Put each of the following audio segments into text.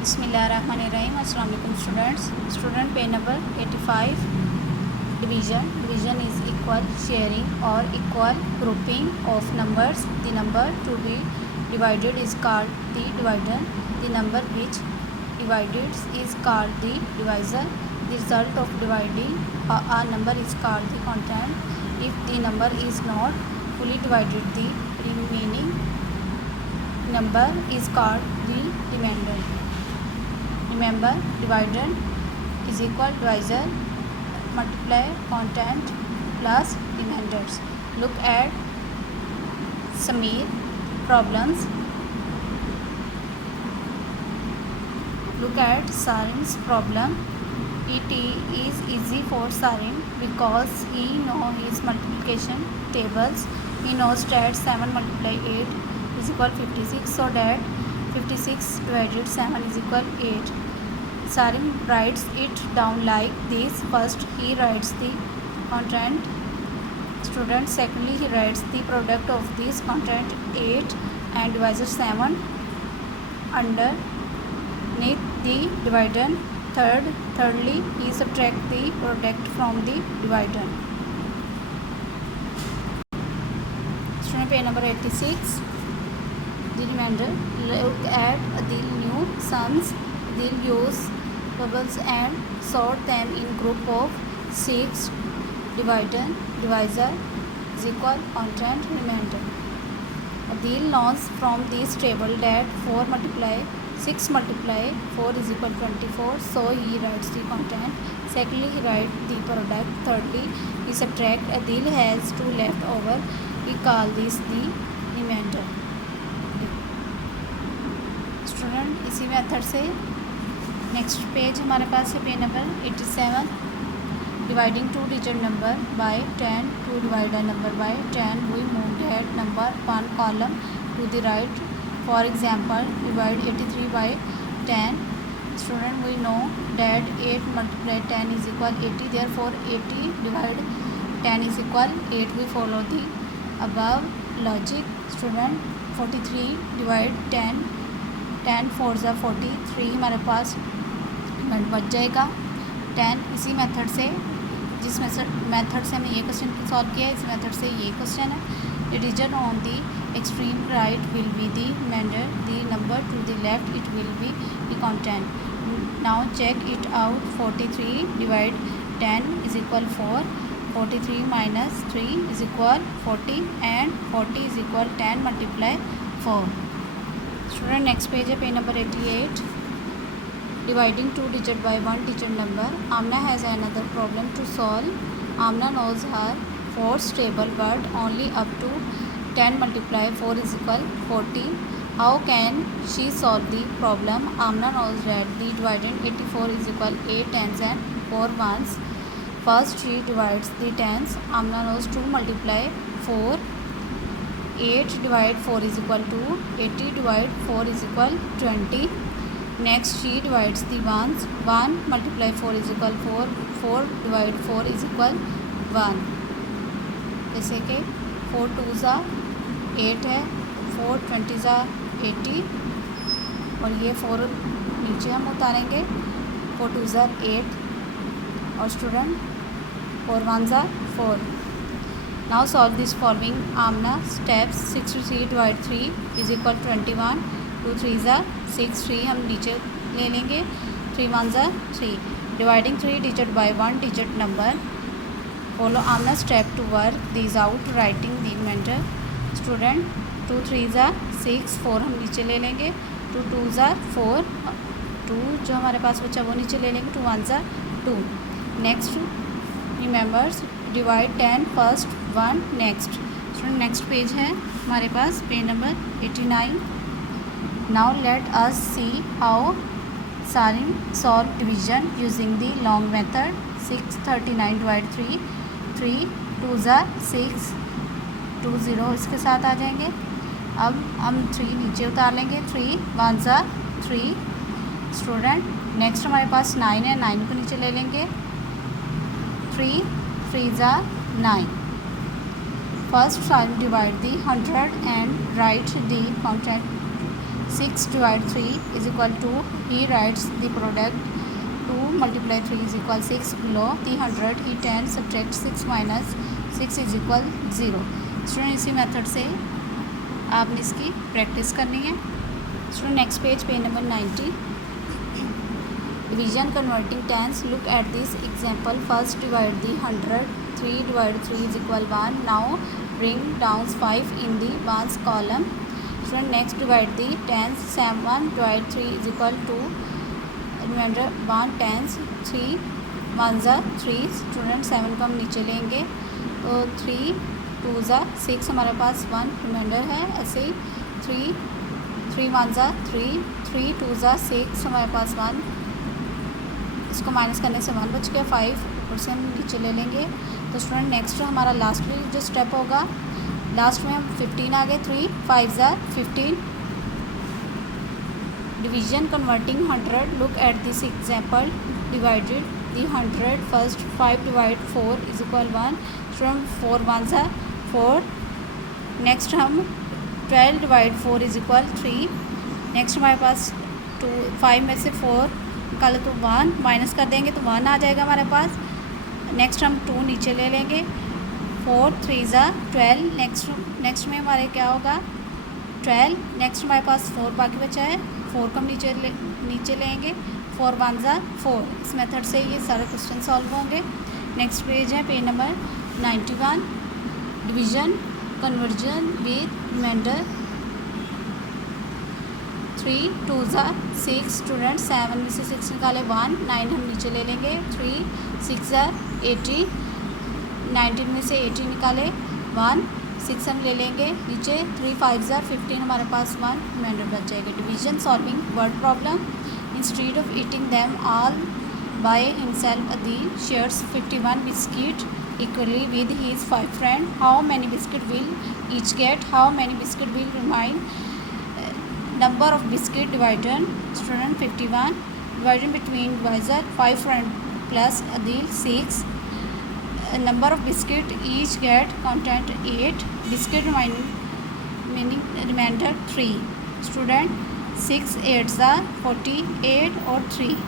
बिस्मिल्लाहिर्रहमानिर्रहीम। अस्सलाम वालेकुम student page number 85 division is equal sharing और equal grouping of numbers. The number to be divided is called the divider. The number which divided is called the divisor. The result of dividing a number is called the content. If the number is not fully divided, the remaining number is called the remainder. Remember, divider is equal divisor multiply content plus remainders. Look at Sameer problems. Look at Sarim's problem. It is easy for Sarim because he knows his multiplication tables. He knows that 7 multiplied 8 is equal 56, so that 56 divided 7 is equal 8. Sarim writes it down like this. First he writes the content student. Secondly he writes the product of this content 8 and divisor 7 underneath the divider. Thirdly he subtract the product from the divider. Student page number 86. The remainder. Look at the new sums. They'll use bubbles and sort them in group of 6. Divisor is equal content remainder. They'll learn from this table that 4 multiply 6 multiply 4 is equal 24, so he writes the content. Secondly he writes the product. Thirdly he subtract. Adil has 2 left over, he call this the remainder. Student इसी method से next page हमारे पास है page number 87. Dividing 2 digit number by 10. To divide a number by 10 we move that number 1 column to the right. For example, divide 83 by 10. Student, we know that 8 multiplied 10 is equal 80. Therefore, 80 divide 10 is equal 8. We follow the above logic. Student, 43 divide 10. 10 4 जा 43 हमारे पास बच जाएगा. 10 इसी method से जिस method से हमने ये क्वेश्चन सॉल्व किया है, इस मेथड से ये क्वेश्चन है. The digit on the extreme right will be the remainder. The number to the left it will be the content. Now check it out. 43 divide 10 is equal 4. 43 minus 3 is equal 40 and 40 is equal 10 multiply 4. Student, next page है page number 88. Dividing 2 digit by 1 digit number. Amna has another problem to solve. Amna knows her fourth table but only up to 10 multiply 4 is equal 40. How can she solve the problem? Amna knows that the dividend 84 is equal 8 tens and 4 ones. First she divides the tens. Amna knows 2 multiply 4. 8 divide 4 is equal to 80 divide 4 is equal 20. Next she divides the ones. 1 multiply 4 is equal 4. 4 divide 4 is equal 1. जैसे कि 4 2 ज़ा 8 है, 4 20 ज़ा 80 और ये 4 नीचे हम उतारेंगे. 4 2 ज़ा 8 और स्टूडेंट 4 1 ज़ा 4. Now solve this following. आमना स्टेप्स. 63 divide 3 is equal 21. 2 3 ज़ा 6. 3 हम नीचे ले लेंगे. 3 1 ज़ा 3. Dividing 3 digit bye 1 digit number. Follow Amna step to work these out, writing the remainder. Student, 2 3 ज़ा 6. 4 हम नीचे ले लेंगे. 2 2 ज़ा 4. 2 जो हमारे पास बचा वो नीचे ले लेंगे. 2 1 ज़ा 2. Next remembers divide 10 first 1 next. Student, next page है हमारे पास page number 89. Now let us see how Sarim solve division using the long method. 639 divide 3. 3 2 ज़ा 6. 2 0 इसके साथ आ जाएंगे. अब हम 3 नीचे उतार लेंगे. 3 1 ज़ा 3. स्टूडेंट, नेक्स्ट हमारे पास 9 है. 9 को नीचे ले लेंगे. 3 3 ज़ा 9. First divide the 100 and write the content 6 divided 3 is equal to, he writes the product 2 multiply 3 is equal 6 below the 100 he 10 subtract 6 minus 6 is equal 0। Student इसी मेथड से आपने इसकी प्रैक्टिस करनी है। Student next page number 90, division converting tens. Look at this example, first divide the 100, 3 divided 3 is equal 1। Now bring down 5 in the ones column। Student next divide the tens, 7 divided 3 is equal 2, reminder 1 tens, 3 1 ज़ा 3। Student 7 को हम नीचे लेंगे तो 3 2 ज़ा 6 हमारे पास 1 reminder है। ऐसे ही 3 1 ज़ा 3 2 ज़ा 6 हमारे पास 1, इसको माइनस करने से 1 बच गया। 5 ऊपर से हम नीचे ले लेंगे। तो स्टूडेंट नेक्स्ट हमारा लास्ट में जो स्टेप होगा, लास्ट में हम 15 आ गए, 3 5 ज़ा 15। Division converting 100, look at this example, divided the 100 first 5 divided 4 is equal 1। Student 4 1 ज़ा 4। नेक्स्ट हम 12 divided 4 is equal 3। नेक्स्ट हमारे पास 5 में से 4 निकाले तो 1 माइनस कर देंगे तो 1 आ जाएगा हमारे पास। नेक्स्ट हम 2 नीचे ले लेंगे, 4 3 ज़ा 12। नेक्स्ट में हमारे क्या होगा 12। नेक्स्ट हमारे पास 4 बाकी बचा है, 4 को हम नीचे लेंगे, 4 1 ज़ा 4। इस मेथड से ये सारे क्वेश्चन सॉल्व होंगे। नेक्स्ट पेज है page number 91, division conversion with reminder. 3 2 ज़ा 6। स्टूडेंट 7 में से 6 निकाले 1, 9 हम नीचे ले लेंगे, 3 6 ज़ा 18। 19 में से 18 निकाले 1, 6 हम ले लेंगे नीचे, 3 5 ज़ा 15 हमारे पास 1 रिमाइंडर बच जाएगा। Division solving word problem, instead of eating them all by himself Adeel shares 51 biscuit equally with his 5 friends. How many biscuit will each get? How many biscuit will remain? Number of biscuit divided, student 51, divided between divisor 5 friend plus Adil 6. Number of biscuit each get, content 8, biscuit remaining remainder 3। student 6 8 are 48 और 3।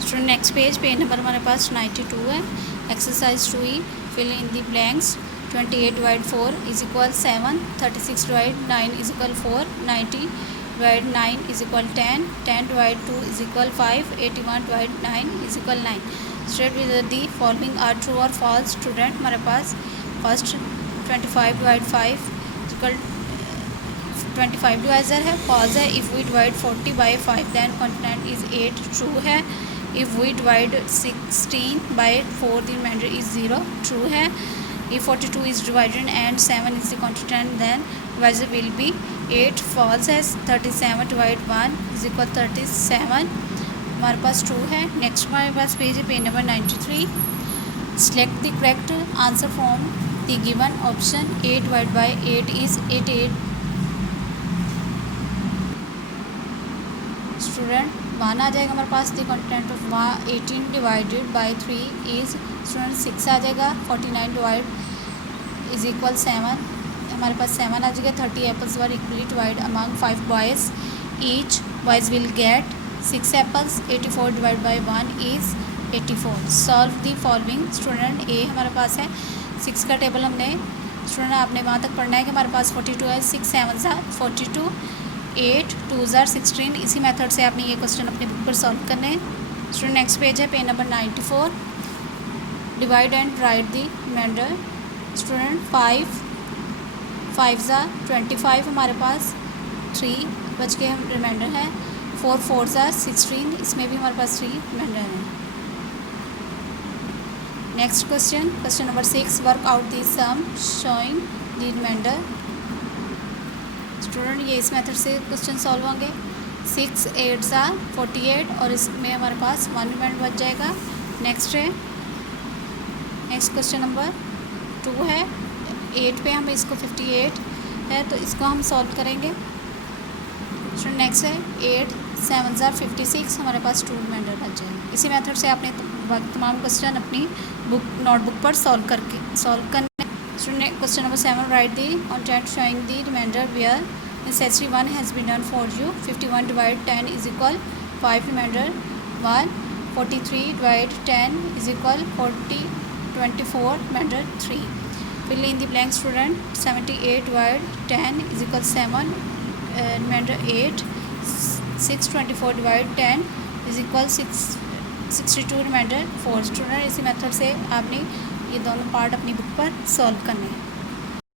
Student next page number हमारे पास 92 है। Exercise 2E, fill in the blanks. 28 divided 4 is equal 7, 36 divided 9 is equal 4, 90 divided 9 is equal 10, 10 divided 2 is equal 5, 81 divided 9 is equal 9। State with the following are true और false. Student हमारे पास first 25 divided 5 equal 25 divisor है, false है। If we divide 40 by 5 then content is 8, true है। If we divide 16 by 4 the remainder is 0, true है। If 42 is divided and 7 is the constant then divisor will be 8, false है। 37 divided 1 is equal 37, हमारे पास true है। Next हमारे पास page है page number 93, select the correct answer from the given option। 8 divided by 8 is 88। Student 1 आ जाएगा हमारे पास। The content of 18 divided by 3 is, student 6 आ जाएगा। 49 डिवाइड इज इक्वल 7, हमारे पास 7 आ जाएगा। 30 apples were equally divide among 5 boys, each boys will get 6 apples. 84 divide by 1 is 84। Solve the following. Student ए हमारे पास है 6 का टेबल हमने, स्टूडेंट आपने वहाँ तक पढ़ना है कि हमारे पास 42 है। 6 7 ज़ा 42, 8 2 ज़ा 16। इसी मेथड से आपने ये क्वेश्चन अपनी बुक पर सॉल्व करने हैं। स्टूडेंट नेक्स्ट पेज है page number 94, divide and write the reminder. Student 5 ज़ा 25 हमारे पास, 3 बच के हम रिमाइंडर है। 4 4 ज़ा 16, इसमें भी हमारे पास 3 रिमाइंडर है। Next question number 6, work out the sum showing the reminder. Student ये इस मेथड से क्वेश्चन सॉल्व होंगे। 6 8 ज़ा 48 और इसमें हमारे पास 1 रिमाइंडर बच जाएगा। नेक्स्ट क्वेश्चन नंबर 2 है, 8 पे हम इसको 58 है तो इसको हम सॉल्व करेंगे। स्टूडेंट नेक्स्ट है 8 7 ज़ा 56, हमारे पास 2 रिमाइंडर बच जाएगा। इसी मेथड से आपने तमाम क्वेश्चन अपनी नोटबुक पर सॉल्व करने। Student question number 7, write the content showing the reminder where necessary 1 has been done for you. 51 divided 10 is equal 5 remainder 1. 43 divided 10 is equal 24 remainder 3. Fill in the blank student. 78 divided 10 is equal 7 remainder 8. 624 divided 10 is equal 62 remainder 4. Student इसी method से आपने ये दोनों part अपनी book पर solve करने हैं.